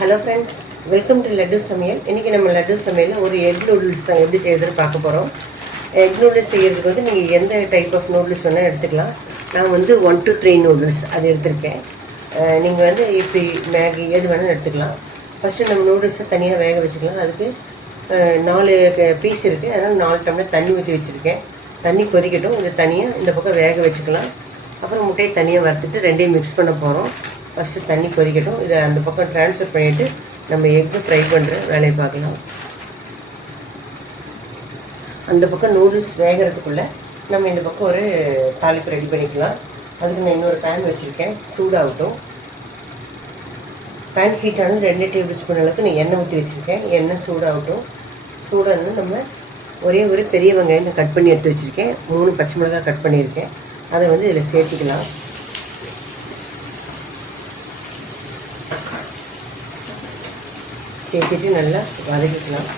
Hello friends welcome to laddu சமையல் இன்றைக்கி நம்ம லட்டு சமையலில் ஒரு எக் நூடுல்ஸ் தான் எப்படி செய்யறதுன்னு பார்க்க போகிறோம் எக் நூடுல்ஸ் செய்கிறதுக்கு வந்து நீங்கள் எந்த டைப் ஆஃப் நூடுல்ஸ் வேணால் எடுத்துக்கலாம். நான் வந்து ஒன் டு த்ரீ நூடுல்ஸ் அது எடுத்திருக்கேன். நீங்கள் வந்து இப்படி மேகி எது வேணாலும் எடுத்துக்கலாம். ஃபஸ்ட்டு நம்ம நூடுல்ஸை தனியாக வேக வச்சுக்கலாம். அதுக்கு நாலு பீஸ் இருக்குது அதனால் நாலு டம்ளர் தண்ணி ஊற்றி வச்சுருக்கேன். தண்ணி கொதிக்கட்டும். இது தனியாக இந்த பக்கம் வேக வச்சுக்கலாம். அப்புறம் முட்டையை தனியாக வறுத்துட்டு ரெண்டையும் மிக்ஸ் பண்ண போகிறோம் ஃபஸ்ட்டு தண்ணி கொதிக்கட்டும். இதை அந்த பக்கம் ட்ரான்ஸ்ஃபர் பண்ணிவிட்டு நம்ம எக்கு ஃப்ரை பண்ணுற வேலையை பார்க்கலாம். அந்த பக்கம் நூடுல்ஸ் வேகிறதுக்குள்ளே நம்ம இந்த பக்கம் ஒரு தாளிப்பு ரெடி பண்ணிக்கலாம். அதுக்கு நான் இன்னொரு பேன் வச்சுருக்கேன். சூடாகட்டும். பேன் ஹீட் ஆனது ரெண்டு டேபிள் ஸ்பூன் அளவுக்கு நான் எண்ணெய் ஊற்றி வச்சுருக்கேன். எண்ணெய் சூடாகட்டும். சூடானது நம்ம ஒரே ஒரு பெரிய வெங்காயம் நான் கட் பண்ணி எடுத்து வச்சுருக்கேன். மூணு பச்சை மிளகாய் கட் பண்ணியிருக்கேன். அதை வந்து இதில் சேர்த்துக்கலாம். சேர்த்துட்டு நல்லா வதக்கிக்கலாம்.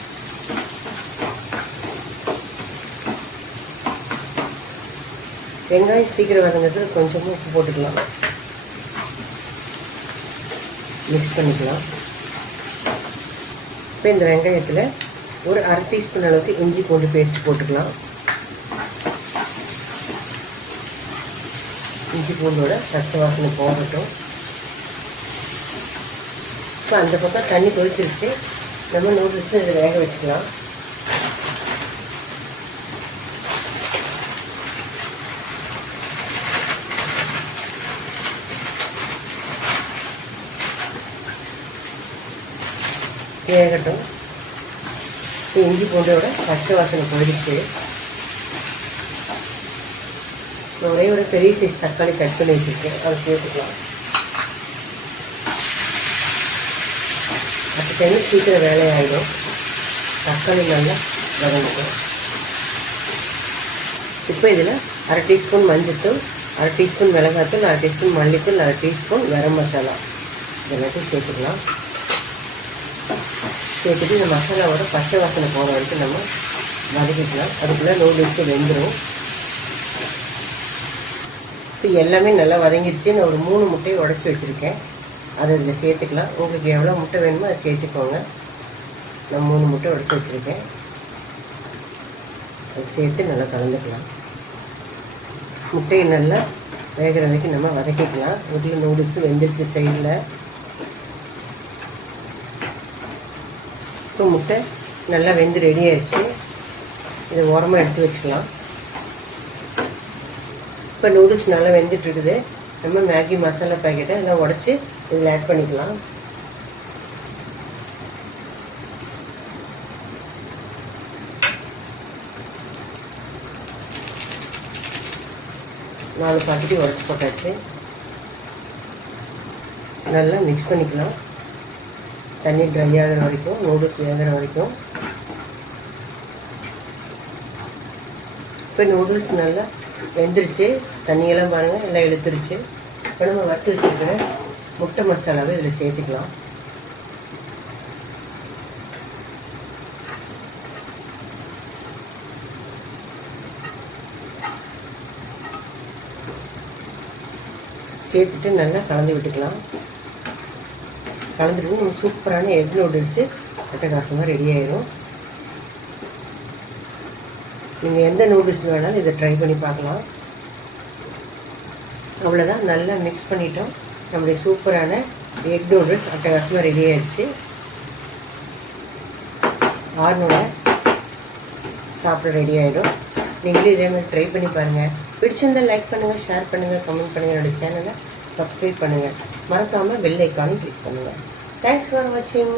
வெங்காயம் சீக்கிரம் வதங்கிறதுக்கு கொஞ்சமாக உப்பு போட்டுக்கலாம். மிக்ஸ் பண்ணிக்கலாம். இப்போ இந்த வெங்காயத்தில் ஒரு அரை டீஸ்பூன் அளவுக்கு இஞ்சி பூண்டு பேஸ்ட் போட்டுக்கலாம். இஞ்சி பூண்டோட ரத்த வாசனை போகட்டும். இப்போ அந்த பக்கம் தண்ணி கொதிச்சிருச்சு. நம்ம நூடுல்ஸ் இதை வேக வச்சுக்கலாம். வேகட்டும். இப்போ இஞ்சி பூண்டோட பச்சை வாசனை போயிடுச்சு ஒரே ஒரு பெரிய சைஸ் தக்காளி கட் பண்ணி வச்சுருக்கேன். அதை சேர்த்துக்கலாம். அப்போ டைம் சீக்கிரம் வேலையாயிடும். தக்காளி நல்லா வதங்கட்டும். இப்போ இதில் அரை டீஸ்பூன் மஞ்சத்தூள் அரை டீஸ்பூன் மிளகாத்தூள் அரை டீஸ்பூன் மல்லித்தூள் அரை டீஸ்பூன் கரம் மசாலா. இதெல்லாத்தையும் சேர்த்துக்கலாம். சேர்த்துட்டு இந்த மசாலாவோட பச்சை வாசனை போகிற வரைக்கும் நம்ம வதக்கிக்கலாம். அதுக்குள்ளே நூடுல்ஸு வெந்துடும் இப்போ எல்லாமே நல்லா வதங்கிடுச்சு நான் ஒரு மூணு முட்டையை உடச்சி வச்சுருக்கேன். அதை இதில் சேர்த்துக்கலாம். உங்களுக்கு எவ்வளோ முட்டை வேணுமோ அதை சேர்த்துக்கோங்க. நான் மூணு முட்டை உடச்சி வச்சுருக்கேன். அதை சேர்த்து நல்லா கலந்துக்கலாம். முட்டையை நல்லா வேகிற வரைக்கும் நம்ம வதக்கிக்கலாம். உடல் நூடுல்ஸு வெந்துருச்சு சைடில் இப்போ முட்டை நல்லா வெந்து ரெடி ஆயிடுச்சு. இதை உரமாக எடுத்து வச்சுக்கலாம். இப்போ நூடுல்ஸ் நல்லா வெந்துட்டு இருக்குது. நம்ம மேகி மசாலா பேக்கெட்டை எல்லாம் உடச்சி இதில் ஆட் பண்ணிக்கலாம். நாலு பாக்கெட்டு உடச்சி போட்டாச்சு. நல்லா மிக்ஸ் பண்ணிக்கலாம். தண்ணி ட்ரை ஆகிற வரைக்கும் நூடுல்ஸ் வேகிற வரைக்கும். இப்போ நூடுல்ஸ் நல்லா வெந்துருச்சு. தண்ணியெல்லாம் பாருங்கள் எல்லாம் இழுத்துருச்சு. இப்போ நம்ம வறுத்து வச்சுருக்கிற முட்டை மசாலாவை இதில் சேர்த்துக்கலாம். சேர்த்துட்டு நல்லா கலந்து விட்டுக்கலாம். கலந்துட்டு நம்ம சூப்பரான எக் நூடுல்ஸு அட்டகாசமாக ரெடி ஆயிடும் நீங்கள் எந்த நூடுல்ஸ் வேணாலும் இதை ட்ரை பண்ணி பார்க்கலாம். அவ்வளோதான் நல்லா மிக்ஸ் பண்ணிட்டோம். நம்முடைய சூப்பரான எக் நூடுல்ஸ் அட்டகாசமாக ரெடி ஆயிடுச்சு. ஆறுனோட சாப்பிட ரெடி ஆகிடும் நீங்களும் இதே மாதிரி ட்ரை பண்ணி பாருங்கள் பிடிச்சிருந்தால் லைக் பண்ணுங்கள் ஷேர் பண்ணுங்கள் கமெண்ட் பண்ணுங்கள் என்னோடய சேனலை சப்ஸ்கிரைப் பண்ணுங்கள் மறக்காமல் பெல் ஐக்கானும் கிளிக் பண்ணுங்கள் தேங்க்ஸ் ஃபார் வாட்சிங்